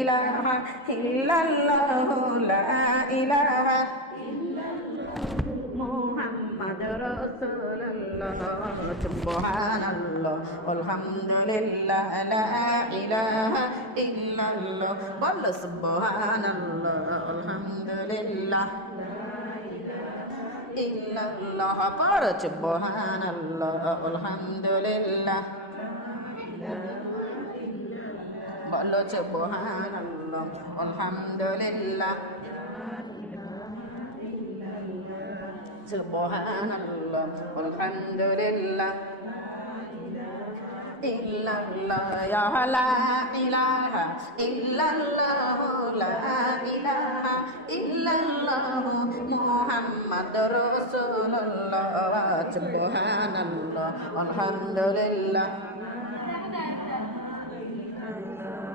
ইলাহা ইল্লাল্লাহু লা ইলাহা মুহাম্মাদুর রাসূলুল্লাহ সুবহানাল্লাহ আলহামদুলিল্লাহ লা ইলাহা ইল্লাল্লাহ বল সুবহানাল্লাহ আলহামদুলিল্লাহ ইল্লাল্লাহ পড় সুবহানাল্লাহ আলহামদুলিল্লাহ বল সুবহানাল্লাহ আলহামদুলিল্লাহ সুবহানাল্লাহ আলহামদুলিল্লাহ ইল্লাল্লাহ ইয়া লা ইলাহা ইল্লাল্লাহ লা ইলাহা ইল্লাল্লাহ মুহাম্মাদুর রাসূলুল্লাহ সুবহানাল্লাহ আলহামদুলিল্লাহ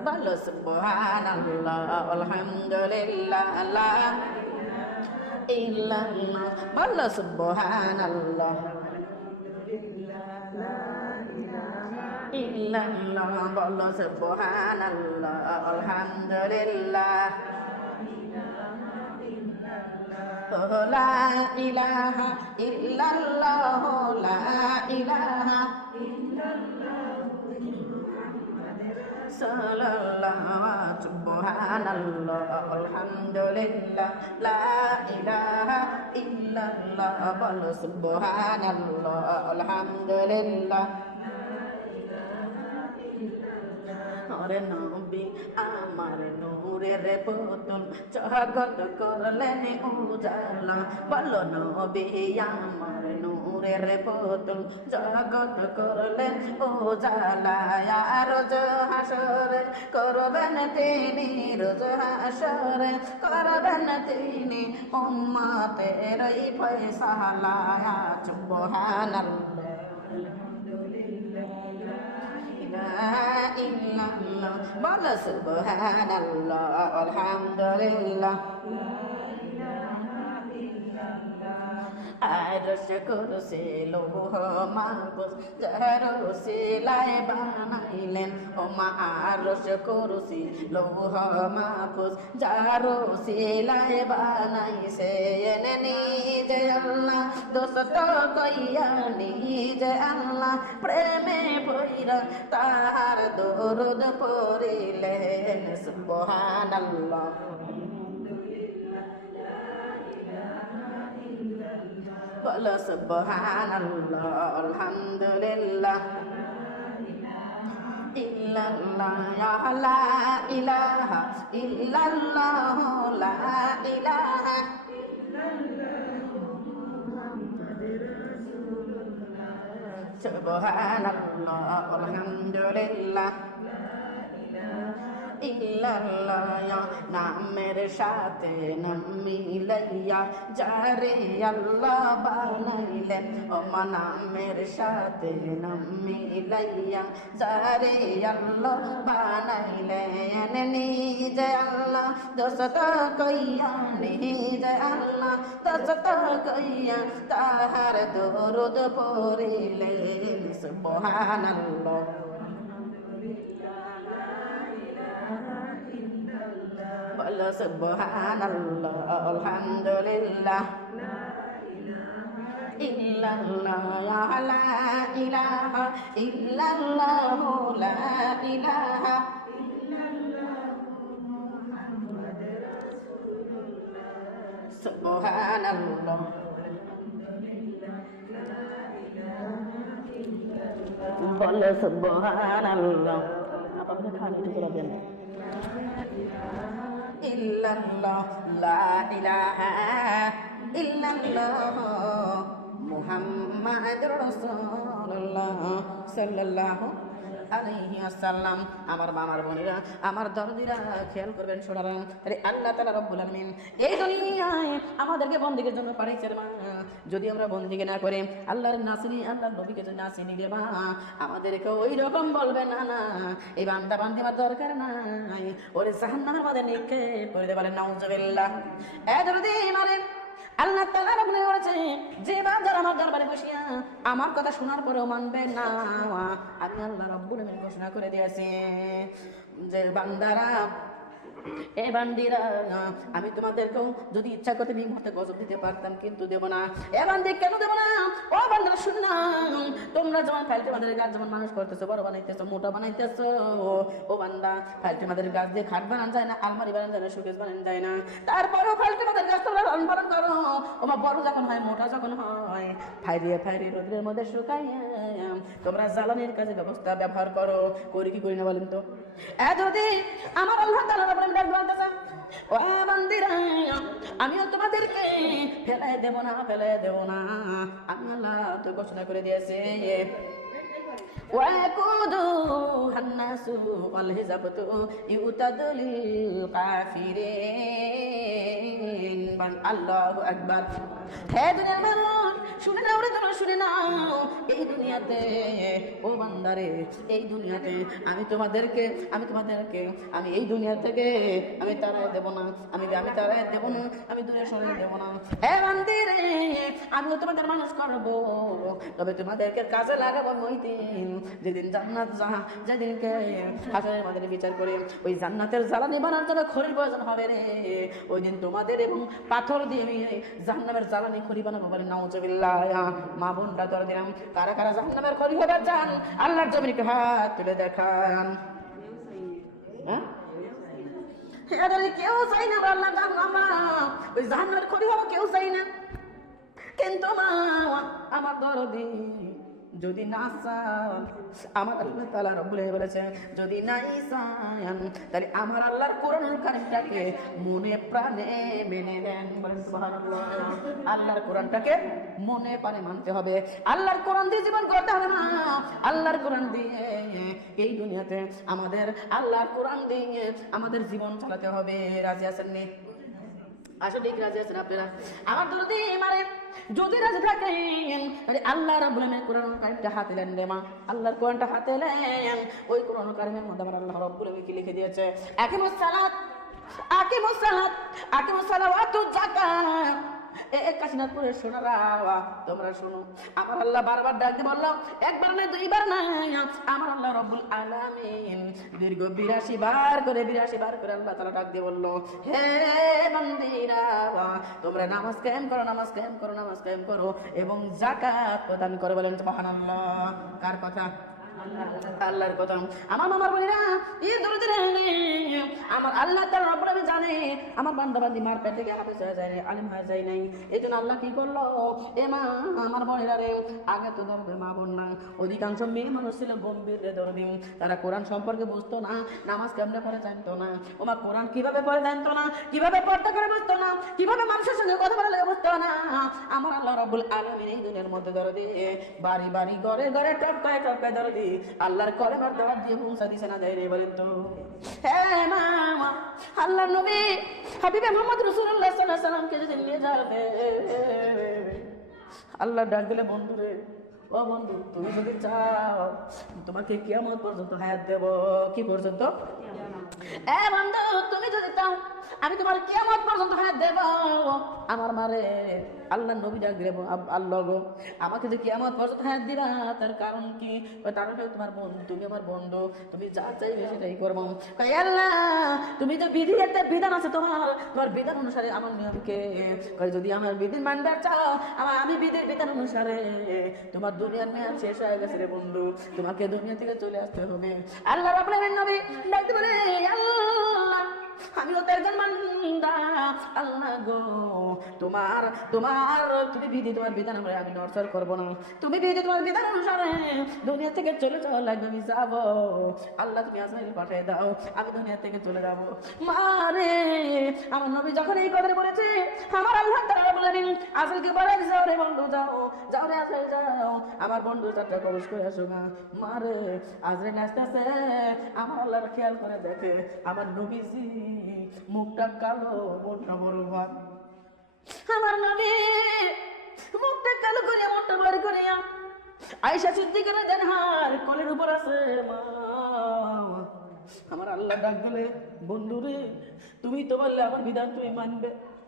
বলো সুবহানাল্লাহ আলহামদুলিল্লাহ লা ইল্লাল্লাহ বলো সুবহানাল্লাহ ইল্লাল্লাহ বলো সুবহানাল্লাহ আলহামদুলিল্লাহ লা ইলাহা ইল্লাল্লাহ লা ইলাহা সাল্লাল্লাহু সুবহানাল্লাহ আলহামদুলিল্লাহ লা ইলাহা ইল্লাল্লাহ বলো সুবহানাল্লাহ আলহামদুলিল্লাহ ওরে নবী আমার নূরের পুতুল জগৎ করলেন উজালা বলো নবী আমার নূরের পুতুল জগৎ করলেন উজালা রোজ হাসরে করবেন তিনি রোজ হাসরে করবেন তিনি উম্মতের ফয়সালা সুবহানাল্লাহ ইল্লাল্লাহ বল সুবহানাল্লাহ আলহামদুলিল্লাহ আরশ কুরসি লৌহ মাহফুজ যার ওসিলায় বানাইলেন ও মা আরশ কুরসি লৌহ মাহফুজ যার ওসিলায় বানাইছে এনে নিজে আল্লাহ দোস্ত কইয়া নিজে আল্লাহ প্রেমে পইরা তাহার দরুদ পড়িলেন সুবহানাল্লাহ বলো সুবহানাল্লাহ আলহামদুলিল্লাহ ইল্লাল্লাহ ইয়া লা ইলাহা ইল্লাল্লাহ লা ইলাহা সুবহানাল্লাহ আলহামদুলিল্লাহ ইল্লাল্লাহ নামের সাথে নাম মিলাইয়া যারে আল্লাহ বানাইলেন ও নামের সাথে নাম মিলাইয়া যারে আল্লাহ বানাইলেন নিজে আল্লাহ দোস্ত কইয়া নিজে আল্লাহ দোস্ত কইয়া তাহার দরুদ পড়িলেন সুবহানাল্লাহ বলো সুবহানাল্লাহ আলহামদুলিল্লাহ ইল্লাল্লাহ ইয়া লা ইলাহা ইল্লাল্লাহ লা ইলাহা সুবহানাল্লাহ বলো সুবহানাল্লাহ আপনি খালি ঠিক রাখবেন ইল্লাল্লাহ লা ইলাহা ইল্লাল্লাহ মুহাম্মাদুর রাসূলুল্লাহ সাল্লাল্লাহু আলাইহি ওয়াসাল্লাম। আমার মামার বোনেরা, আমার দরদিরা, খেয়াল করবেন শোনারা। আরে আল্লাহ তাআলা রব্বুল আলামিন এই দুনিয়ায় আমাদেরকে বন্দেগীর জন্য পাঠাইছেন। মা যদি আমরা বন্দেগী না করে আল্লাহর নাসিনি আল্লাহর নবীকে যদি নাসিনি দেবা, আমাদেরকে ওই রকম বলবে না না এই বান্দা বান্দি আমার দরকার নাই, ওরে জাহান্নামের মধ্যে নিক্ষেপ করে দেবে। নাউজুবিল্লাহ। এ দরদি মানে আল্লাহ তাআলা বলে বলেছে যে বান্দা আমার দরবারে বসিয়া আমার কথা শোনার পরেও মানবে না, আমি আল্লাহ রাব্বুল আলামিন ঘোষণা করে দিয়েছি যে বান্দারা এ বান্দিরা, আমি তোমাদেরকেও যদি ইচ্ছা করতে এই মুহূর্তে গজব দিতে পারতাম, কিন্তু দেব না। এ বান্দি, কেন দেব না? ও বান্দিরা শুনে না, তোমরা যেমন ফাইলটি আমাদের গাছ যেমন মানুষ করতেছো, বড় বানাইতেছো, মোটা বানাইতেছো, ও বান্দা, ফাইলটি আমাদের গাছ দিয়ে খাট বানানো যায় না, আলমারি বানানো যায় না, শোকেস বানানো যায় না, তারপরেও ফাইলটি আমাদের গাছ তোমরা লালন পালন করো। ওমা বড় যখন হয়, মোটা যখন হয়, ফাইরিয়ে ফাইরিয়ে রোদের মধ্যে শুকাইয়া তোমরা জ্বালানির কাজে ব্যবস্থা ব্যবহার করো। করি কি করি না বলেন তো? যদি আমার আল্লাহ তাআলা আপনাদের ডাক বলতেছে, ও বান্দিরা, আমিও তোমাদেরকে ফেলাই দেব না, ফেলাই দেব না। আমি আল্লাহ তো ঘোষণা করে দিয়েছে, وَيَقُودُهَا النَّاسُ وَالْحِسَابُ يُؤْتَدُ لِلْكَافِرِينَ। আল্লাহু আকবার। হে দুনিয়ার মানুষ, শুনে নাও রে, তোমরা শুনে নাও। এই দুনিয়াতে, ও বান্দারে, এই দুনিয়াতে আমি তোমাদেরকে আমি এই দুনিয়া থেকে আমি তাড়াই দেব না, আমি তাড়াই দেব না, আমি দূরে সরিয়ে দেব না। হে বান্দিরে, আমিও তোমাদের মানুষ করবো, তবে তোমাদেরকে কাজে লাগাবো ওই দিন, যেদিন জান্নাত যেদিনকে হাসরের মাঝে বিচার করে ওই জান্নাতের জ্বালানি বানার জন্য খড়ির প্রয়োজন হবে রে। ওই দিন তোমাদের এবং পাথর দিয়ে জাহান্নামের জ্বালানি খড়ি বানাবো। বলেন নাউজুবিল্লাহ। মা বোনরা তোর দিলাম, কারা কারা জাহান্নামের খড়ি হবার চান? আল্লাহর জমিনকে হাত তুলে দেখান। হ্যাঁ, কেউ চাই না আল্লাহ জাহান্নাম, ওই জাহান্নামের খড়ি হবো, কেউ চাই না। কিন্তু মা আমার দরদি, যদি না চান, আমার আল্লাহ তাআলা রব্বুল আলামিন বলেছেন, যদি নাই চান তাহলে আমার আল্লাহর কোরআনুল কারীমটাকে মনে প্রাণে মেনে নেন। বলেন সুবহানাল্লাহ। আল্লাহর কোরআনটাকে মনে প্রাণে মানতে হবে। আল্লাহর কোরআন দিয়ে জীবন করতে হবে না। আল্লাহর কোরআন দিয়ে এই দুনিয়াতে আমাদের আল্লাহর কোরআন দিয়ে আমাদের জীবন চালাতে হবে। রাজি আছেন নি? আসলে রাজি আছেন আপনারা? আমার দরদি মারে, যদি রাজি থাকেন তাহলে আল্লাহ রাব্বুল আলামিন কোরআনুল কারীমটা হাতে নেন রে মা। আল্লাহর কোরআনটা হাতে নেন। ওই কোরআনুল কারীমের মধ্যে আমার আল্লাহ রাব্বুল আলামিন কি লিখে দিয়েছে? আকিমুস সালাত, আকিমুস সালাত, আকিমুস সালাওয়াতুজ যাকাত। কাশীনাথপুরের সোনারা, তোমরা শোনো, আমার আল্লাহ বারবার ডাকতে বললাম, একবার না দুইবার না, আমার আল্লাহ রাব্বুল আলামিন দীর্ঘ 82 বার করে আল্লাহ তাআলা ডাক দিয়ে বলল, হে বান্দীরা, তোমরা নামাজ কায়েম করো, নামাজ কায়েম করো, নামাজ কায়েম করো এবং যাকাত প্রদান করো। বলেন সুবহানাল্লাহ। কার কথা? আল্লাহর কথা। আমার মামার বোনেরা, এই দরজে আমার আল্লাহ তাআলা রব্বুল আলামিন জানে আমার বান্দা বান্দি মার পেটে থেকে হাফেজ হয়ে যায়, আলেম হয়ে যায় নাই। এইজন্য আল্লাহ কি করলো? এ মা, আমার বোনেরা রে, আগে তো দরদের মা বোন না, অধিকাংশ মেয়ে মানুষ ছিল গম্ভীর রে দরদি। তারা কোরআন সম্পর্কে বুঝতো না, নামাজ কেমনে পড়ে জানতো না, ওমা কোরআন কিভাবে পড়ে জানতো না, কিভাবে পড়তে করে বুঝতো না, কিভাবে মানুষের সঙ্গে কথা বলা লাগে বুঝতো না। আমার আল্লাহ রাব্বুল আলামিন এই দুনিয়ার মধ্যে দরদি বাড়ি বাড়ি ঘরে ঘরে টপকায় টপকায় দরদি আল্লাহর কলেমার দাওয়াত দিয়ে পৌঁছা দিছে না দেয় রে? বলেন তো। হ্যাঁ মা, আল্লাহর নবী হাবিবে মুহাম্মদ রাসূলুল্লাহ সাল্লাল্লাহু আলাইহি ওয়াসাল্লামকে যদি নিয়ে যাবে, আল্লাহ ডাক দিলে, বন্ধু রে, ও বন্ধু, তুমি যদি চাও তোমাকে কিয়ামত পর্যন্ত হায়াত দেব। কি পর্যন্ত? বন্ধু, তুমি যদি চাও আমি তোমার কিয়ামত পর্যন্ত হায়াত দেব। আমার মারে আল্লাহ নবী ডাক দিলে, আল্লাহ গো, আমাকে যে কিয়ামত পর্যন্ত হায়াত দিবা, তার কারণ কি? তার হলো তোমার বন্ধু, তুমি আমার বন্ধু, তুমি যা চাইবে সেটাই করবো। আল্লাহ, তুমি যে বিধির একটা বিধান আছে, তোমার বিধান অনুসারে আমার নিয়মকে, যদি আমার বিধি মানতে চাও, আমি বিধির বিধান অনুসারে, তোমার দুনিয়ার মেয়াদ শেষ হয়ে গেছে রে বন্ধু, তোমাকে দুনিয়া থেকে চলে আসতে হবে। আল্লাহ রাব্বুল আলামিন নবী ডাকতে বলে, আল্লাহ, আমিও তো একজন বান্দা, আল্লাহ গো, তুমি বিধি, তোমার বিধান আমি নড়চড় করবো না, তুমি বিধি, তোমার বিধান অনুসারে দুনিয়া থেকে চলে যাওয়া লাগবে, আমি যাবো। আল্লাহ, তুমি আজরাইল পাঠিয়ে দাও, আমি দুনিয়া থেকে চলে যাবো। মারে, আমার নবী যখন এই কথা বলেছে, আমার আল্লাহ তাআলা বলেন, আজরাইলকে বলে, যাও রে বন্ধু, যাও যাও রে আজরাইল, যাও আমার বন্ধু চারটা কবজ করে আসো না। মারে, আজরাইল আসতেছে, আমার আল্লাহর খেয়াল করে দেখে আমার নবীজি মুখটা কালো, মনটা বড় ভাব। আমার নবী মুখটা কালো করে, মনটা বড় করিয়া আয়েশা সিদ্দিকার জানহার কোলের উপর আছে। মা, আমার আল্লাহ ডাক দিলে, বন্ধু রে, তুমি তো বললে আমার বিধান তুমি মানবে,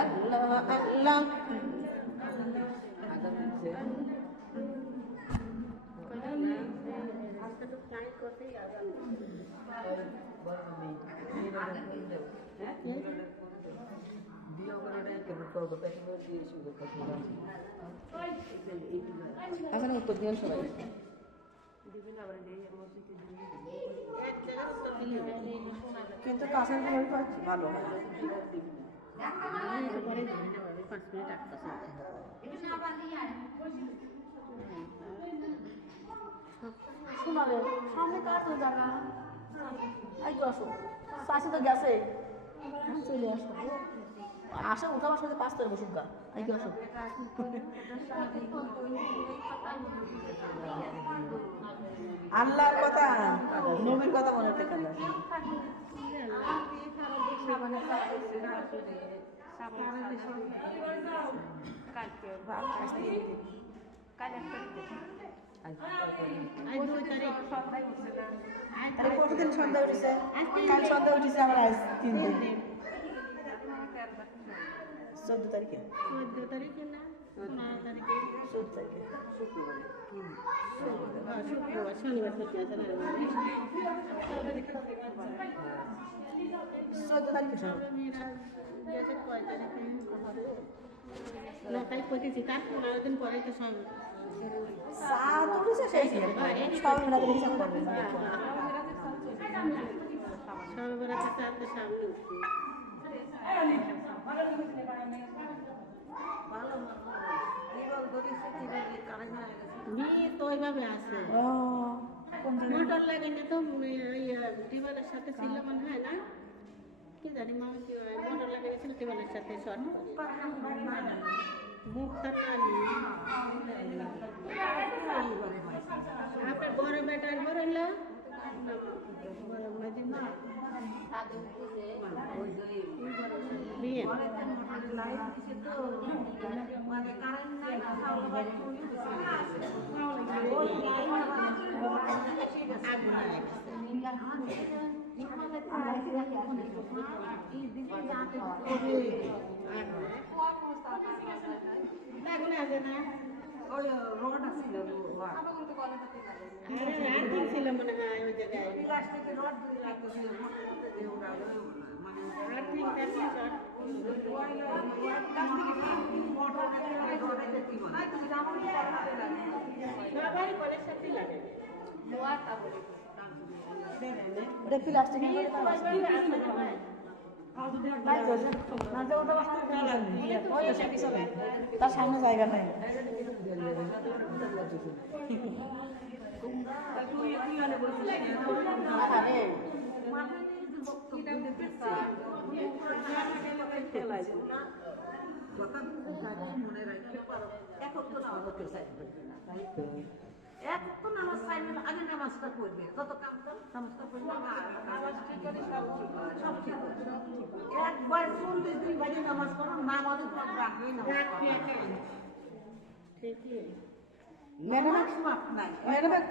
আল্লাহ আল্লাহ আসলে উত্তর দিবেন সবাই কিন্তু কাছের খবর পাচ্ছি ভালো হয় শোনালেন সামনে কার তো জায়গা এই তো আসো চাষি তো গেছে চলে আসো আসে উঠাবার সাথে 5 তারিখ বসুক গা এই তো আসো আল্লাহর কথা নবীর কথা মনে রেখে দাও কতদিন সন্ধ্যা উঠেছে কাল সন্ধ্যা উঠেছে আবার আজ 3 দিন 14 তারিখে 14 তারিখে না 15 তারিখে 14 তারিখে শুক্রবার শনিবার থেকে আছে না 14 তারিখে সব গেছে কয় তারিখে না তাই কইতেছি তার 15 দিন পরে তো সব সাত উঠেছে সেই সব মিলা করে হিসাব করবেন সব বেড়াতে তার তো সামনে উঠছে তো ওইভাবে আছে মোটর লাগাইলে তো টিউবওয়েলের সাথে ছিল মনে হয় না কি জানি মা কি মোটর লাগাইছিল টিউবওয়েলের সাথে শর্ট মুখটা খালি আপনার বড় বেটার বড় হলো বিয়ে ছিল মনে হয় ওই জায়গায় সবাই কলের সাথে লাগে তার সামনে জায়গা নাই এখন নামাজ চাইবেন আগে নামাজটা পড়বে যত কাম নামাজটা পড়বে সব ঠিক একবার 40 দিন বাজে নামাজ পড়ো নামাজও পড় রাখবে ম্যাডাম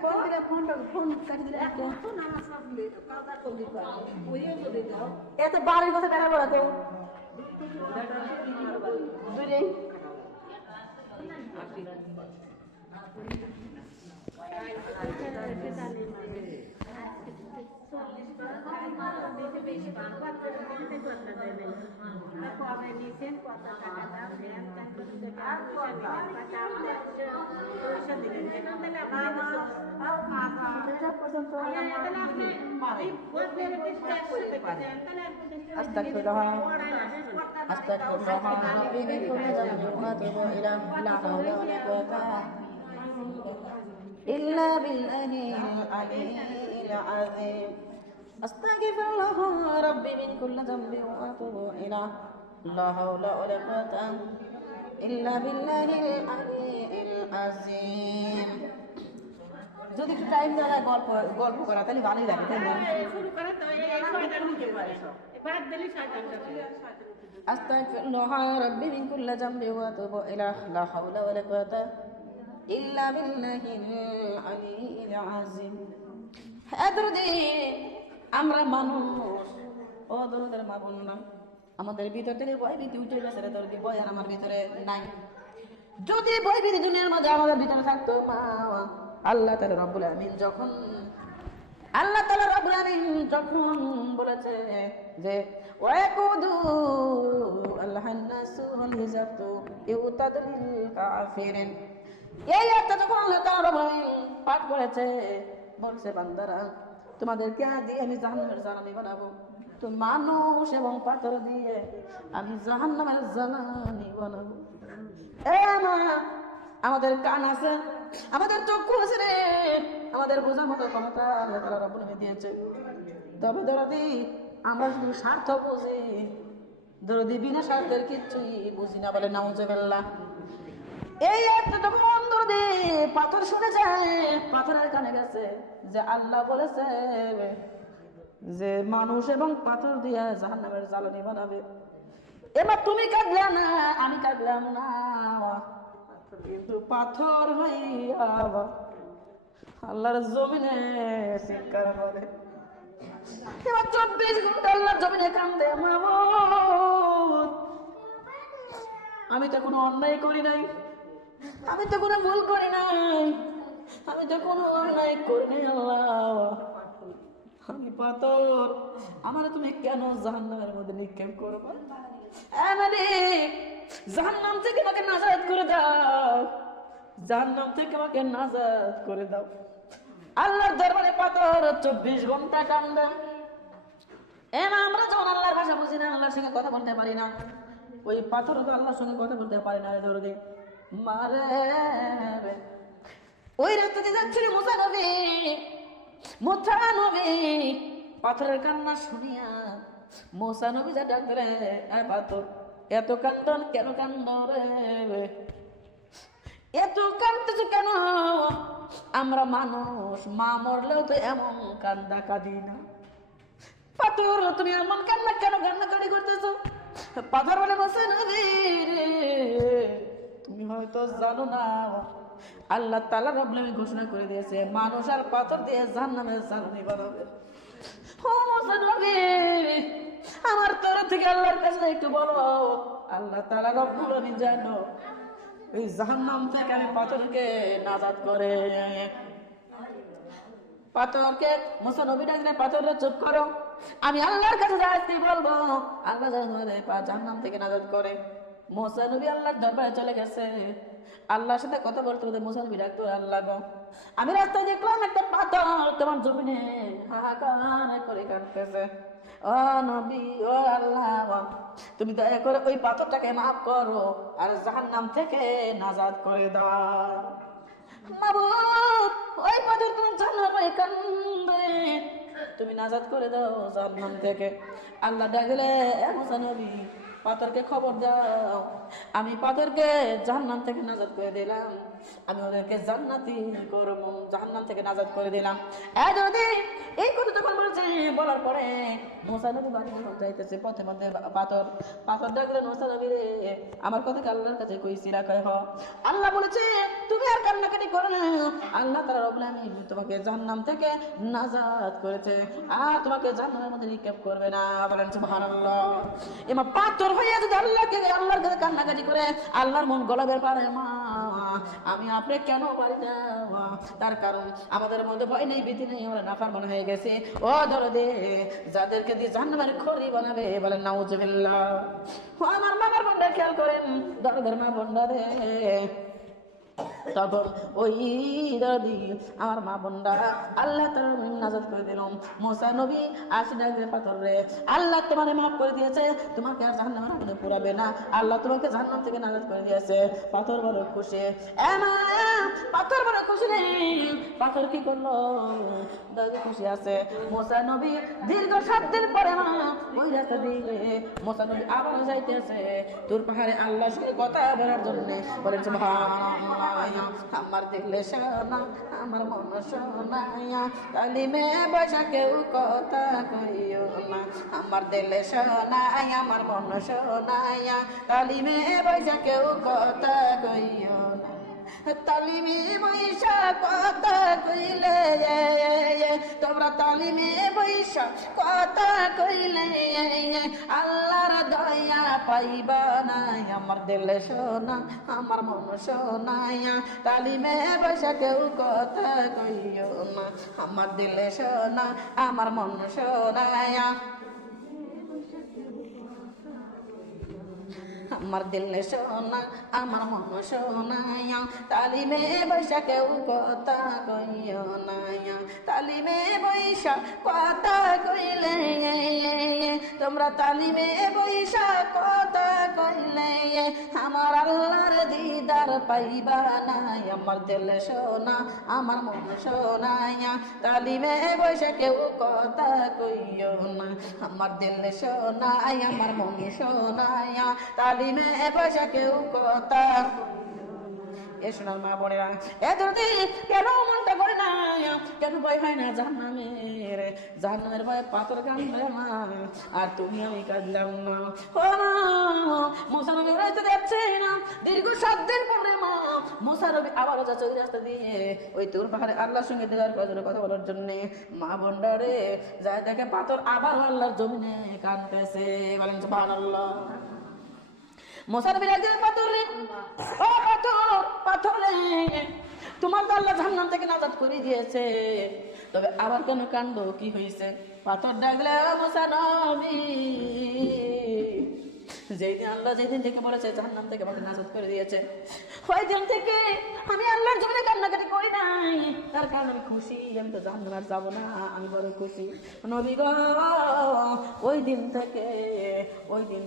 ফোন দিলে ফোন কাটি দিলে কত নামাজ পড়লে কাজা করলি ওইও যদি দাও এত বাড়ির কথা বেড়া বলা কেউ দুই إلا بالله العلي العظيم أستغفر الله ربي من كل ذنب وأتوب إليه لا حول ولا قوة إلا بالله العلي العظيم যদি একটু টাইম দেওয়া যায় গল্প করা তাহলে ভালোই লাগে তাই না শুরু করা তো এই শয়তান হতে পারে বাদ দিলে শয়তান যাবে أستغفر الله ربي من كل ذنب وأتوب إليه لا حول ولا قوة إلا بالله العلي العظيم আমরা মানুষ ও দরদের মা বললাম আমাদের ভিতর থেকে ভয় ভীতি উঠে গেছে রে, তোর কি ভয় আর আমার ভিতরে নাই? যদি ভয় ভীতি দুনিয়ার মধ্যে আমাদের ভিতরে থাকতো মা, আল্লাহ তাআলা রব্বুল আলামিন যখন যখন বলেছে যে ওয়াকুদু আল্লাহান নাসু ওয়াল হিজাতু ইউতাদবিল কাফিরিন, এই আয়াতটা যখন আল্লাহ তাআলা রব্বুল আলামিন পাঠ করেছে, বলছে বান্দারা তোমাদেরকে দিয়ে আমি জাহান্নামের জ্বালানি বানাবো, তো মানুষ এবং পাথর দিয়ে আমি জাহান্নামের জ্বালানি বানাবো। মা, আমাদের কান আছে, আমাদের চক্ষু আছে রে, আমাদের বোঝার মতো ক্ষমতা আল্লাহ তাআলা রব্বুল আলামিন দিয়েছে। তবে দরদি আমরা শুধু স্বার্থ বুঝি, দরদি বিনা স্বার্থের কিচ্ছুই বুঝি না, বলে নাউজুবিল্লাহ। এই একটা তখন দরদি পাথর শুনে যায়, পাথরের কানে গেছে যে আল্লাহ বলেছে যে মানুষ এবং পাথর দিয়ে জাহান্নামের জ্বালানি বানাবে। এবার তুমি কাঁদলে না, আমি কাঁদলাম না, কিন্তু পাথর হইয়া আল্লাহর জমিনে চিৎকার করে। এবার 24 ঘন্টা আল্লাহর জমিনে কান্দে, মামুদ আমি তো কোনো অন্যায় করি নাই, আমি তো কোনো ভুল করি নাই, আমি তো কোনো অন্যায় করি নাই আল্লাহ, আমি পাথর, আমার তুমি কেন জাহান্নামের মধ্যে নিক্ষেপ করবে? জাহান্নাম থেকে আমাকে নাজাত করে দাও, জাহান্নাম থেকে আমাকে নাজাত করে দাও। আল্লাহর দরবারে পাথর 24 ঘন্টা কান্দে। আমরা যখন আল্লাহর ভাষা বুঝি না, আল্লাহর সঙ্গে কথা বলতে পারি না, ওই পাথর তো আল্লাহর সঙ্গে কথা বলতে পারে না। ধরে মারে ওই রাস্তা দিয়ে যাচ্ছিল মুসা নবী, পাথরের কান্না শুনিয়া মুসা নবী যা ডাক দিলে, পাথর এত কান্দন কেন? কান্দ রে, এত কান্দতেছ কেন? আমরা মানুষ, মা মরলেও তো এমন কান্দা কাঁদি না। পাথর তুমি এমন কান্না কেন কান্নাকাটি করতেছো? পাথর বলে মুসা নবী রে, তুমি হয়তো জানো না, আল্লাহ তাআলা রব্বুল আলামিন ঘোষণা করে দিয়েছে মানুষ আর পাথর দিয়ে জাহান্নামের জ্বালানি বানাবে। ও মুসা নবী, আমার তরফ থেকে আল্লাহর কাছে একটু বলো, আল্লাহ তাআলা রব্বুল আলামিন জানো এই জাহান্নাম থেকে আমি পাথরকে নাজাত করে। পাথরকে মুসা নবী ডাকলে, পাথরকে চুপ করো, আমি আল্লাহর কাছে যাচ্ছি বলবো, আল্লাহ জাহান্নাম থেকে নাজাত করে। মুসা নবী আল্লাহর দরবারে চলে গেছে, আল্লাহর সাথে কথা বলতে বলতে মুসা নবী ডাকতো, আল্লাহ গো আমি রাস্তায় দেখলাম একটা পাথর তোমার জমিনে হাহাকার করে কাটতেছে, ও নবী, ও আল্লাহ তুমি দয়া করে ওই পাথরটাকে মাফ করো আর জাহান্নাম থেকে নাজাত করে দাও। মাবুদ ওই পাথর তোমার জাহান্নামে কান্দে, তুমি নাজাত করে দাও জাহান্নাম থেকে। আল্লাহ ডাকলে, এ মুসা নবী পাথরকে খবর দাও, আমি পাথরকে জাহান্নাম থেকে নাজাত করে দিলাম, আমি ওদেরকে জান্নাতি করব, জাহান্নাম থেকে নাজাত করে দিলাম। যদি এই কথা যখন বলছে, বলার পরে মুসা নবী বাড়ি যখন যাইতেছে, পথে মধ্যে পাথর ডাকলেন, মুসা নবী রে আমার কথা আল্লাহর কাছে কইছি রাখাই হ, আল্লাহ বলেছে তুমি আর কান্নাকাটি করো না, আল্লাহ তাআলা রব্বুল আলামিন তোমাকে জাহান্নাম থেকে নাজাত করেছে আর তোমাকে জাহান্নামের মধ্যে নিক্ষেপ করবে না। বলেন সুবহানাল্লাহ। এমা পাথর হয়ে যদি আল্লাহর কাছে কান্নাকাটি করে, আল্লাহর মন গলাবের পারে, মা আমি আপনি কেন পারি না? তার কারণ আমাদের মধ্যে ভয় নেই, ভীতি নেই, আমরা নাফরমান হয়ে গেছে। ও দরদে যাদেরকে দিয়ে জাহান্নামের খড়ি বানাবে, বলেন নাউজুবিল্লাহ। ও আমার মা বোনরা খেয়াল করেন, দরদের মা বোনরা রে, তখন ওই দাদি আমার মা বোনরা আল্লাহ তাআলা নাজাত করে দিল। মুসা নবী আসি ডাকলে, পাথর রে আল্লাহ তোমাকে মাফ করে দিয়েছে, তোমাকে আর জাহান্নামের আগুনে পোড়াবে না, আল্লাহ তোমাকে জাহান্নাম থেকে নাজাত করে দিয়েছে। পাথর বড় খুশি, পাথর বড় খুশি নেই। পাথর কি করলো? দাদি খুশি আছে। মুসা নবী দীর্ঘ 7 দিন পরে ওই রাস্তা দিয়ে মুসা নবী আবার যাইতেছে তোর পাহাড়ে আল্লাহর সঙ্গে কথা বলার জন্য। বলেন সুবহানাল্লাহ। আমার দিলে সোনা, আমার মন সোনায়া, তালিমে বসা কেউ কথা কইও না, আমার দিলে সোনায়া, আমার মন সোনায়া, তালিমে বসা কেউ কথা কইও না। তালিমে বৈশা কথা কইলে তোমরা তালিমে বৈশা কথা কইলে আল্লাহর দয়া পাইবা না আমার দিল সোনা আমার মন সোনায়া তালিমে বৈশা কেউ কথা কইও না আমার দিল সোনা আমার মন সোনায়া আমার দিল সোনা আমার মন সোনায়া তালিমে বৈশা কেউ কথা কইও না তালিমে বৈশা কথা কইলে তোমরা তালিমে বৈশা কথা কইলে আমার আল্লাহর দিদার পাইবা না আমার দিল সোনা আমার মন সোনায়া তালিমে বৈশা কেউ কথা কইও না আমার দিল সোনা আমার মন সোনায়া তালিমে বৈশা কেউ কথা এ সোনার মা বোনেরা এতদি কেন মনটা করে না কেন ভয় হয় না জাহান্নামের ভয়ে পাথর কাঁদলে মা আর তুমি আমি কাঁদলাম না ও মা মুসা নবী রাইতে যাচ্ছে না দীর্ঘ 7 দিন পরে মা মুসা নবী আবারও যাচ্ছে ওই রাস্তা দিয়ে ওই তুর পাহাড়ে আল্লাহর সঙ্গে দেওয়ার কথা বলার জন্য মা বোনডারে যায় দেখে পাথর আবার আল্লাহর জমিনে কাঁদতেছে বলেন সুবহানাল্লাহ মুসা নবী রাইতে পাথরে ও পাথরে তোমার তো আল্লাহ জাহান্নাম থেকে নাজাত করে দিয়েছে তবে আবার কোন কাণ্ড কি হয়েছে পাথর ডাকলে মুসা নবী যেদিন থেকে বলেছে জাহান্নাম থেকে আমাকে নাজাত করে দিয়েছে ওই দিন থেকে আমি আল্লাহর জমিনে কান্নাকাটি করি নাই তার কারণ আমি খুশি আমি তো জাহান্নামে আর যাবো না আমি বড় খুশি নবী গো ওই দিন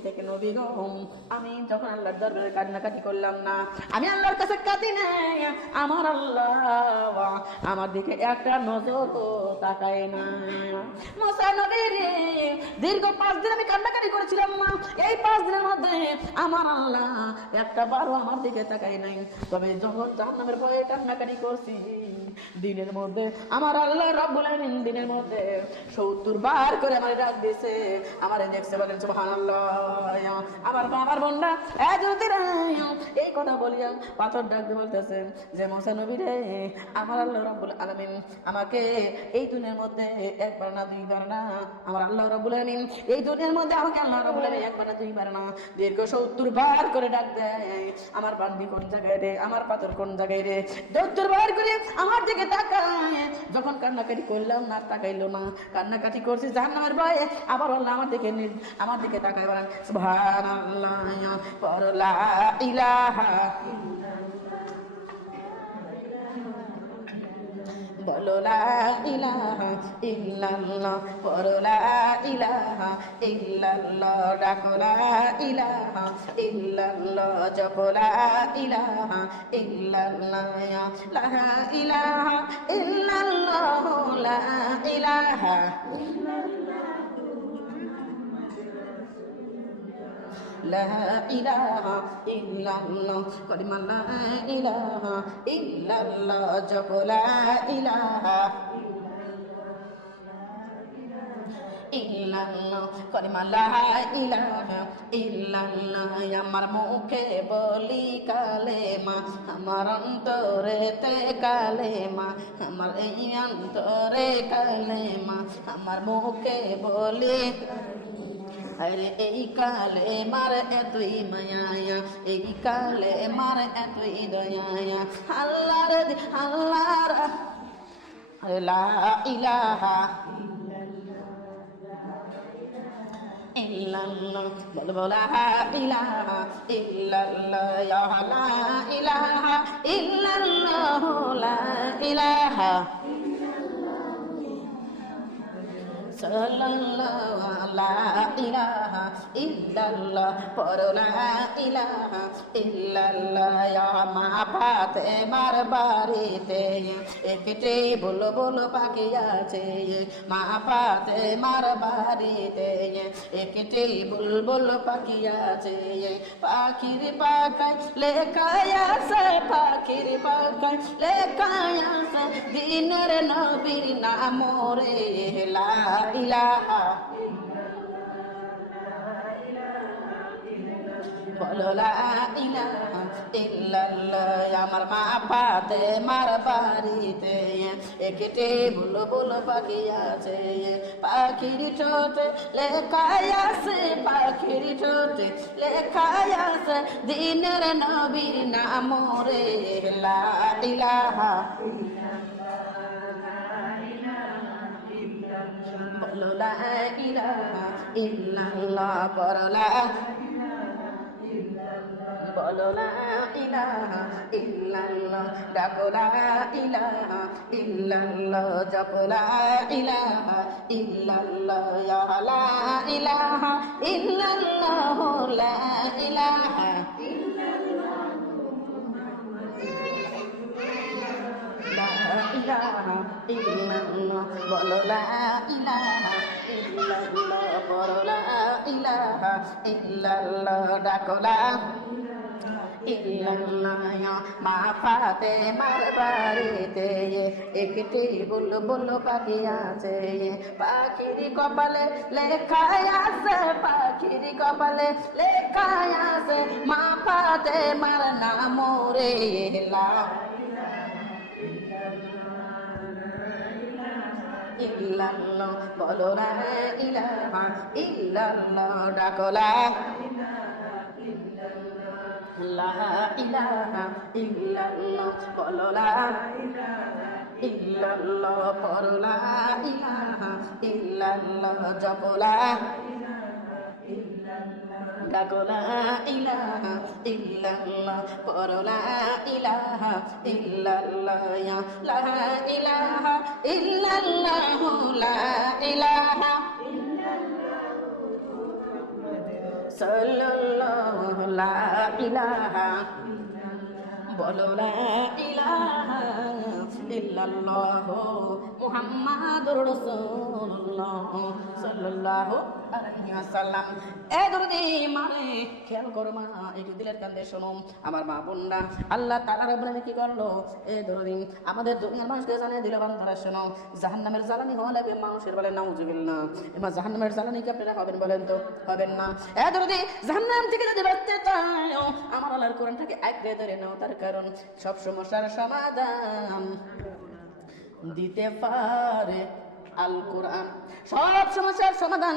থেকে নবী গো আমি যখন আল্লাহর দরবারে কান্নাকাটি করলাম না আমি আল্লাহর কাছে কাঁদি নাই আমার আল্লাহ আমার দিকে একটা নজর তাকায় না মুসা নবী রে দীর্ঘ 5 দিন আমি কান্নাকাটি করেছিলাম না এই 5 দিনের মধ্যে আমার আল্লাহ একটা বারও আমার দিকে তাকায় নাই তবে যখন জাহান্নামের ভয়ে কান্নাকাটি করছি দিনের মধ্যে আমার আল্লাহ রাব্বুল আলামিন দিনের মধ্যে 70 বার করে আমার ডাক দিয়েছে আমারে দেখছে বলেন সুবহানাল্লাহ আমার বোনরা এই কথা বলিয়া পাথর ডাক দিয়ে বলতেছে যে মুসা নবী রে আমার আল্লাহ রাব্বুল আলামিন আমাকে এই দুনিয়ার মধ্যে একবার না দুইবার না আমার আল্লাহ রাব্বুল আলামিন এই দুনিয়ার মধ্যে আমাকে আল্লাহ রাব্বুল আলামিন একবার না দুইবার না দীর্ঘ 70 বার করে ডাক দেয় আমার বান্দি কোন জায়গায় রে আমার পাথর কোন জায়গায় রে 70 বার করে আমার দিকে তাকায় যখন কান্নাকাটি করলাম না তাকাইলো না কান্নাকাটি করছি জাহান্নামের ভয়ে আবার আল্লাহ আমার দিকে তাকায় বলেন সুবহানাল্লাহ লা ইলাহা বলো লা ইলাহা ইল্লাল্লাহ বলো লা ইলাহা ইল্লাল্লাহ ডাকো লা ইলাহা ইল্লাল্লাহ জপো লা ইলাহা ইল্লাল্লাহ লা ইলাহা ইল্লাল্লাহ লা ইলাহা লা ইলাহা ইল্লাল্লাহ কালিমা লা ইলাহা ইল্লাল্লাহ জপ লা ইলাহা ইল্লাল্লাহ কালিমা লা ইলাহা ইল্লাল্লাহ আমার মুখে বলি কালেমা আমার অন্তরেতে কালেমা আমার এই অন্তরে কালেমা আমার মুখে বলি আরে এই কালে মার এতই মায়া এই কালে মার এতই দয়া আল্লাহর লা ইলাহা ইল্লাল্লাহ বলবো লা ইলাহা ইল্লাল্লাহ ইয়া লা ইলাহা ইল্লাল্লাহ লা ইলাহা সাল্লাল্লাহু লা ইলাহা ইল্লাল্লাহ পড়ো লা ইলাহা ইল্লাল্লাহ ইয়া মা ফাতেমার বাড়িতে একটি বুলবুল পাখি আছে মা ফাতেমার বাড়িতে একটি বুলবুল পাখি আছে পাখির পাখায় লেখায় আছে পাখির পাখায় লেখায় আছে দিনের নবীর নাম রে লা ইলাহা বলো লা ইলাহা ইল্লাল্লাহ। আমার মা ফাতেমার বাড়িতে একটি বুলবুল পাখি আছে, পাখির ঠোঁটে লেখা আছে, পাখির ঠোঁটে লেখা আছে দিনের নবীর নাম রে লা ইলাহা। বলো লা ইলাহা ইল্লাল্লাহ, বলো লা, বলো লা ইলাহা ইল্লাল্লাহ, ডাকো লা ইলাহা ইল্লাল্লাহ, জপো লা ইলাহা ইল্লাল্লাহ, ইয়া লা ইলাহা ইল্লাল্লাহ, লা ইলাহা ইলাহা ইল্লাল্লাহ, বলো লা ইলাহা ইল্লাল্লাহ, বলো লা ইলাহা ইল্লাল্লাহ, ডাকো লা ইল্লাল্লাহ। মা ফাতেমার বাড়িতে একটি বুলবুল পাখি আছে, পাখির কপালে লেখা আছে, পাখির কপালে লেখা আছে মা ফাতেমার নাম রে লা ইল্লাল্লাহ, বলো লা ইলাহা ইল্লাল্লাহ, ডাকো লা ইলাহা ইল্লাল্লাহ, বলো লা ইল্লাল্লাহ, পড়ো লা ইলাহা ইল্লাল্লাহ, জপো লা, ডাকো লা ইলাহা ইল্লাল্লাহ, পড়ো লা ইলাহা ইল্লাল্লাহ, লা ইলাহা ইল্লাল্লাহ, লা ইলাহা সাল্লাল্লাহু লা ইলাহা, বলো লা ইলাহা ইল্লাল্লাহ মুহাম্মাদুর রাসূলুল্লাহ সাল্লাল্লাহু আলাইহি ওয়াসাল্লাম। এ দরদি মানে খেয়াল করো মা, একটু দিলের কান্দে শোনো আমার মা বোনরা, আল্লাহ তাআলা রব্বুল আলামিন কি করলো? এ দরদি আমাদের দুনিয়ার মানুষকে জানিয়ে দিল, বান্দারা শোনো, জাহান্নামের জ্বালানি হওয়া লাগবে মানুষের, বলে নাউজুবিল্লাহ। এমা জাহান্নামের জ্বালানি কি আপনারা হবেন বলেন তো? হবেন না। এ দরদি জাহান্নাম থেকে যদি বাঁচতে চাও আমার আল্লাহর কোরআনটাকে আঁকড়ে ধরে নাও, তার কারণ সব সমস্যার সমাধান দিতে পারে আল কোরআন, সব সমস্যার সমাধান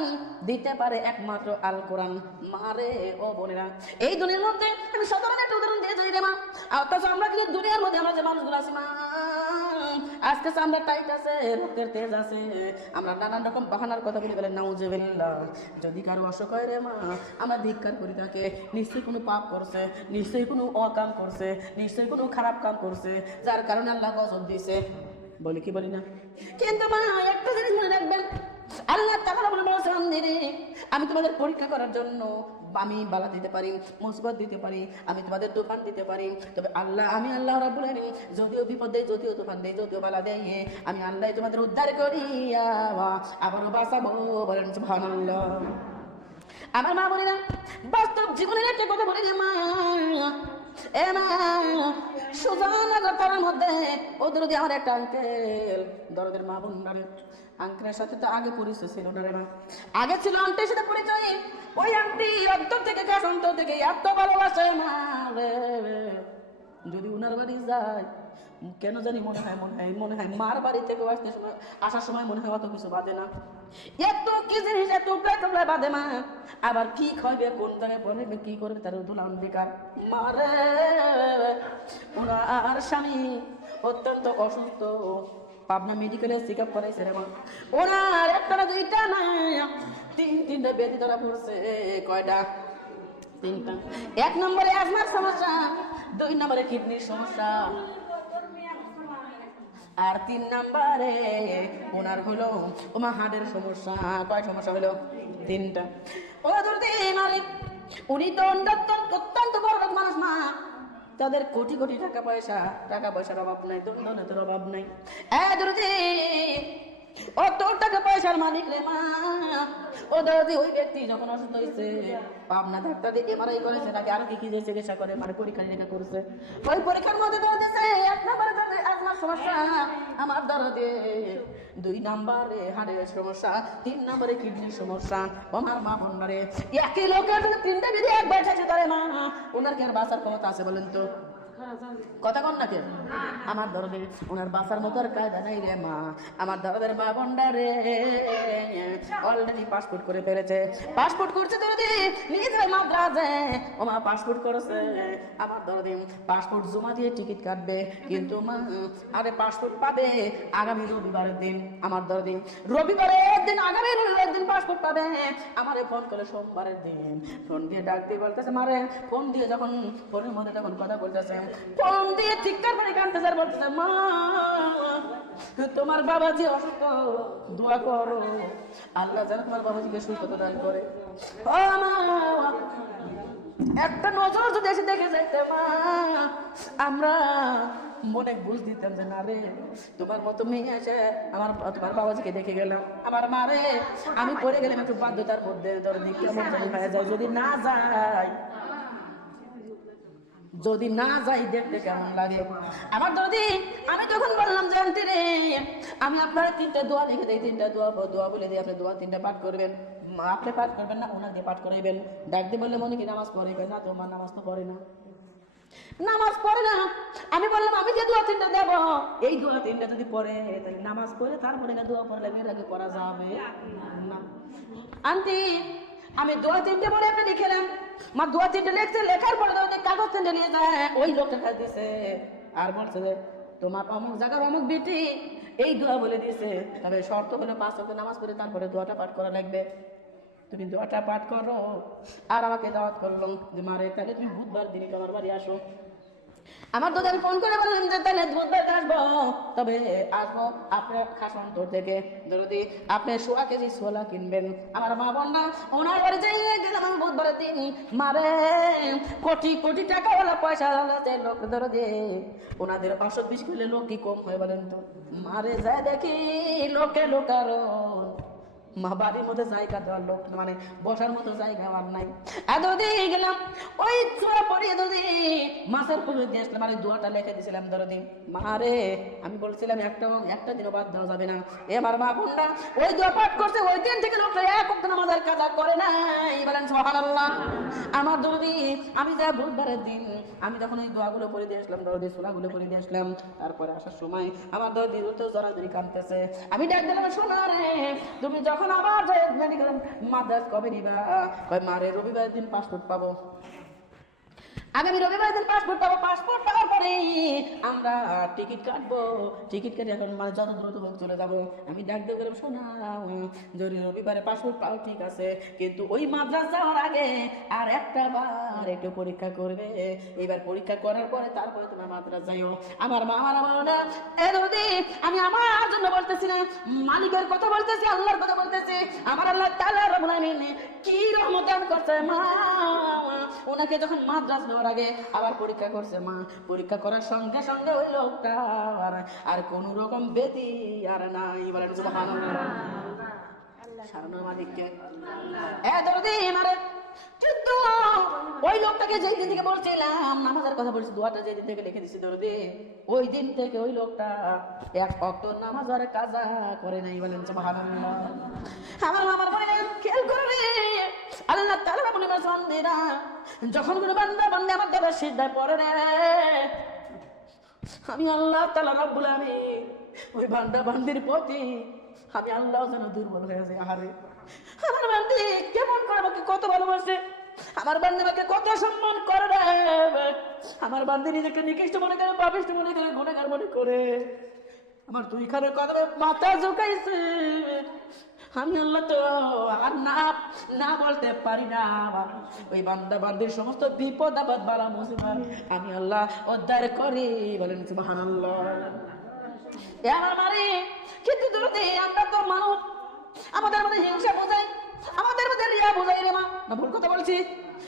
দিতে পারে একমাত্র আল কোরআন। মারে ও বোনেরা, এই দুনিয়ার মধ্যে আমি সাধারণ একটা উদাহরণ দিয়ে যাই রে মা, অথচ আমরা কিন্তু দুনিয়ার মধ্যে আমরা যে মানুষগুলো আছি মা, আজকে আমরা টাইট আছে, রক্তের তেজ আছে, আমরা নানান রকম বাহানার কথা বলি, বলে নাউজুবিল্লাহ। যদি কারো অসুখ হয় রে মা, আমরা ধিক্কার করি তাকে, নিশ্চয়ই কোনো পাপ করছে, নিশ্চয়ই কোনো অকাম করছে, নিশ্চয়ই কোনো খারাপ কাম করছে, যার কারণে আল্লাহ গজব দিয়েছে, বলি কি বলি না? কিন্তু মা একটা জিনিস মনে রাখবেন, আল্লাহ তাআলা বলেছেন আমি তোমাদের পরীক্ষা করার জন্য আমি বালা দিতে পারি, মুসিবত দিতে পারি, আমি তোমাদের তুফান দিতে পারি, তবে আমি আল্লাহ রাব্বুল আলামিন যদিও বিপদ দেই, যদিও তুফান দেই, যদিও বালা দেই, আমি আল্লাহ তোমাদের উদ্ধার করি আবারও বাঁচাবো, বলেন সুবহানাল্লাহ। আমার মা বলি না, বাস্তব জীবনের একটা কথা বলি না মা, এ মা সুজানগর তার মধ্যে ওদের দিয়ে আমার একটা আঙ্কেল, দরদের মা বোন, আঙ্কেলের সাথে তো আগে পরিচয় ছিল না রে মা, আগে ছিল আন্টির সাথে পরিচয়, ওই আন্টি অন্তর থেকে কাজ অন্তর থেকে এত ভালোবাসে মা রে, যদি উনার বাড়ি যায় কেন জানি মনে হয় মার বাড়ি থেকে আসার সময় মনে হয় অত কিছু বাদে না, এত কি জিনিস এত প্রায় বাদে মা, আবার কি খাইবে, কোন জায়গায় পড়বে, কি করবে, তার দুলাম বেকার মারে। ওনার স্বামী অত্যন্ত অসুস্থ, পাবনা মেডিকেলে চেক আপ করাইছে রে মা, ওনার একটা না দুইটা না তিনটা ব্যাধি ধরা পড়ছে। কয়টা? তিনটা। 1 নম্বরে অ্যাজমার সমস্যা, 2 নম্বরে কিডনির সমস্যা, আর 3 নম্বরে ওনার হলো ওমা হার্টের সমস্যা। কয় সমস্যা হলো? 3টা। ও দুর্দি মারে, উনি তো অত্যন্ত বড় মানুষ মা, তাদের কোটি কোটি টাকা পয়সার অভাব নাই, দণ্ডনেতের অভাব নাই। দুর্দি অত টাকা পয়সার মালিক রে মা। ও দাদি ওই ব্যক্তি যখন অসুস্থ হয়েছে পাবনা ডাক্তার দিয়ে এমআরআই করেছে নাকি আরো কি যে চিকিৎসা করে মানে পরীক্ষা নিরীক্ষা করেছে, ওই পরীক্ষার মধ্যে ধরে দিছে 1 নম্বরে তাদের আজমার সমস্যা আমার দরদে, 2 নম্বরে হাড়ের সমস্যা, 3 নম্বরে কিডনির সমস্যা। আমার মা বন্ধারে একই লোকের যদি 3টা যদি একবার চাইছে তারে মা, ওনার কি আর বাঁচার ক্ষমতা আছে বলেন তো? কথা কন নাকি? আমার দরদের ওনার বাসার মতো আর কায়দা নাই রে মা। আমার দরদের মা বন্ডারে অলরেডি পাসপোর্ট করে ফেলেছে, পাসপোর্ট করছে দরদি নিজ মাদ্রাজে, ও মা পাসপোর্ট করেছে। আমার দরদি পাসপোর্ট জমা দিয়ে টিকিট কাটবে, কিন্তু মা আরে পাসপোর্ট পাবে আগামী রবিবারের দিন। আমার দরদি রবিবারের দিন, আগামী রবিবারের দিন পাসপোর্ট পাবে। আমারে ফোন করে সোমবারের দিন ফোন দিয়ে ডাক দিয়ে বলতেছে মারে, ফোন দিয়ে যখন ফোনের মধ্যে তখন কথা বলতেছে, ফোন দিয়ে চিৎকার করে কাঁদতেছে আর বলতেছে মা তোমার বাবাজি অসুস্থ, দোয়া করো আল্লাহ যেন তোমার বাবাজিকে সুস্থতা দান করে। ও মা একটা নজর যদি এসে দেখে যাইতে মা, আমরা মনে বুঝ দিতাম যে না রে তোমার মতো মেয়ে আছে, আমার তোমার বাবাজিকে দেখে গেলাম। আমার মা রে আমি পড়ে গেলাম একটু বাধ্যতার মধ্যে, ধরে কেমন জানি হয়ে যায়, যদি না যাই দেখতে কেমন লাগে। আমার দাদি আমি তখন বললাম যে আন্টি রে আমি আপনার 3টা দোয়া লিখে দিই, 3টা দোয়া বলে দিই, আপনি দোয়া 3টা পাঠ করবেন। আপনি পাঠ করবেন না, ওনার দিয়ে পাঠ করাইবেন। ডাক দিয়ে বললে মনে কি নামাজ পড়াইবেন না? তোমার নামাজ তো পড়ে না, নামাজ পড়ে না। আমি বললাম আমি যে দোয়া 3টা দেব, এই দোয়া 3টা যদি পড়ে তাই নামাজ পড়ে তারপরে না দোয়া পড়লে এর আগে পড়া যাবে না। আন্টি আমি দোয়া 3টা পড়ে আপনি লিখেলাম। মা দোয়া 3টা লিখছে, লেখার পরে দাও কাগজ 3টা নিয়ে যায়, ওই লোকটা কাজ দিছে আর বলছে যে তোমার অমুক জায়গার অমুক বেটি এই দোয়া বলে দিয়েছে, তবে শর্ত হলো 5 ওয়াক্ত নামাজ পড়ে তারপরে দোয়াটা পাঠ করা লাগবে। তুমি দোয়াটা পাঠ করো। আর আমাকে দাওয়াত করলাম যে মারে তাহলে তুমি বুধবার দিন আমার বাড়ি আসো। আমার দাদা আমি ফোন করে বললাম যে তাহলে বুধবার আসবো, তবে আসবো আপনার খাসন্তর থেকে, যদি আপনি 100 কেজি ছোলা কিনবেন। আমার মা বোনরা ওনার বাড়ি যাই গেলাম আমি বুধবারের দিন। মারে কোটি কোটি টাকাওয়ালা পয়সা লোক ধরে দিয়ে ওনাদের অসৎ বিষ করলে লোক কি কম হয় বলেন তো? মারে যায় দেখি লোকে লোকারো মা বাড়ির মধ্যে জায়গা দেওয়ার লোক মানে বসার মতো জায়গা আমার নাই। এতদি গেলাম ওই চূড়া পড়িয়ে যদি মাছের পুকুরে দিয়ে আসলাম, মানে দোয়াটা লিখে দিয়েছিলাম দরদি। মারে আমি বলছিলাম একটা দিনও বাদ দেওয়া যাবে না। আমার মা বোনরা ওই দোয়া পাঠ করছে, ওই দিন থেকে লোকটা এক ওয়াক্ত নামাজের কাজা করে নাই, বলেন সুবহানাল্লাহ। আমার দরদি আমি যা বুধবারের দিন আমি যখন ওই দোয়াগুলো পড়ে দিয়ে আসলাম, দরদি সোলাগুলো পড়ে দিয়ে আসলাম, তারপরে আসার সময় আমার দরদি জড়াজড়ি কাঁদতেছে। আমি ডাক দিলাম শোনা রে তুমি যখন আবার মেডিকেল মাদ্রাজ কবে নিবা? কয় মারে রবিবার দিন পাসপোর্ট পাবো, আগামী রবিবার দিন পাসপোর্ট পাবো, পাসপোর্ট পাওয়ার পরে আমরা টিকিট কাটবো, টিকিট কেটে এখন মানে যত দ্রুত হোক চলে যাবো। আমি ডাক দিয়ে গেলাম শোনা যদি রবিবারে পাসপোর্ট পাও ঠিক আছে, কিন্তু ওই মাদ্রাস যাওয়ার আগে আর একটা বার একটু পরীক্ষা করবে, এবার পরীক্ষা করার পরে তারপরে তোমার মাদ্রাস যাইও। আমার মা আমার না এ নদী আমি আমার জন্য বলতেছি না, মালিকের কথা বলতেছি, আল্লাহর কথা বলতেছি। আমার আল্লাহ তাআলা রব্বুল আলামিন কি রহমত দান করছে মা, ওনাকে যখন মাদ্রাস নেওয়ার আগে আবার পরীক্ষা করছে মা, পরীক্ষা করার সঙ্গে সঙ্গে ওই লোকটা আর কোন রকম ব্যতি আর নাই, বলেন সুবহানাল্লাহ। সারানোর মালিককে এ দরদি মারে। কিন্তু ওই লোকটাকে যেই দিন থেকে বলছিলাম নামাজের কথা বলছি, দোয়াটা যেই দিন থেকে লিখে দিছি দরদি, ওই দিন থেকে ওই লোকটা 1 ওয়াক্ত নামাজ আর কাজা করে নাই, বলেন সুবহানাল্লাহ। আমার মনে খেয়াল করবে আল্লাহ তাআলা মনে করছেন দিরা যখন কোনো বান্দা আমার দ্বারা সিজদায় পড়ে রে, আমি আল্লাহ তাআলা রব্বুল আলামিন ওই বান্দির প্রতি আমি আল্লাহ যেন দুর্বল হয়ে যাই। আরে আমার বান্দি কেমন করে আমাকে কত ভালোবাসে, আমার বান্দি আমাকে কত সম্মান করে রে, আমার বান্দি নিজেকে নিকৃষ্ট মনে করে, পাপিষ্ঠ মনে করে, গুনাহগার মনে করে আমার 2 খানের কদমে মাথা ঝুঁকাইছে। আমি আল্লাহ তো আর না বলতে পারি না। ওই বান্দির সমস্ত বিপদ আপদ বালা মুসিবত আমি আল্লাহ উদ্ধার করি, বলেন সুবহানাল্লাহ। এ আমার মারে কিন্তু দরদি আমরা তো মানুষ, আমাদের মধ্যে হিংসা বোঝাই, আমাদের মধ্যে রিয়া বোঝাই রে মা, না ভুল কথা বলছি?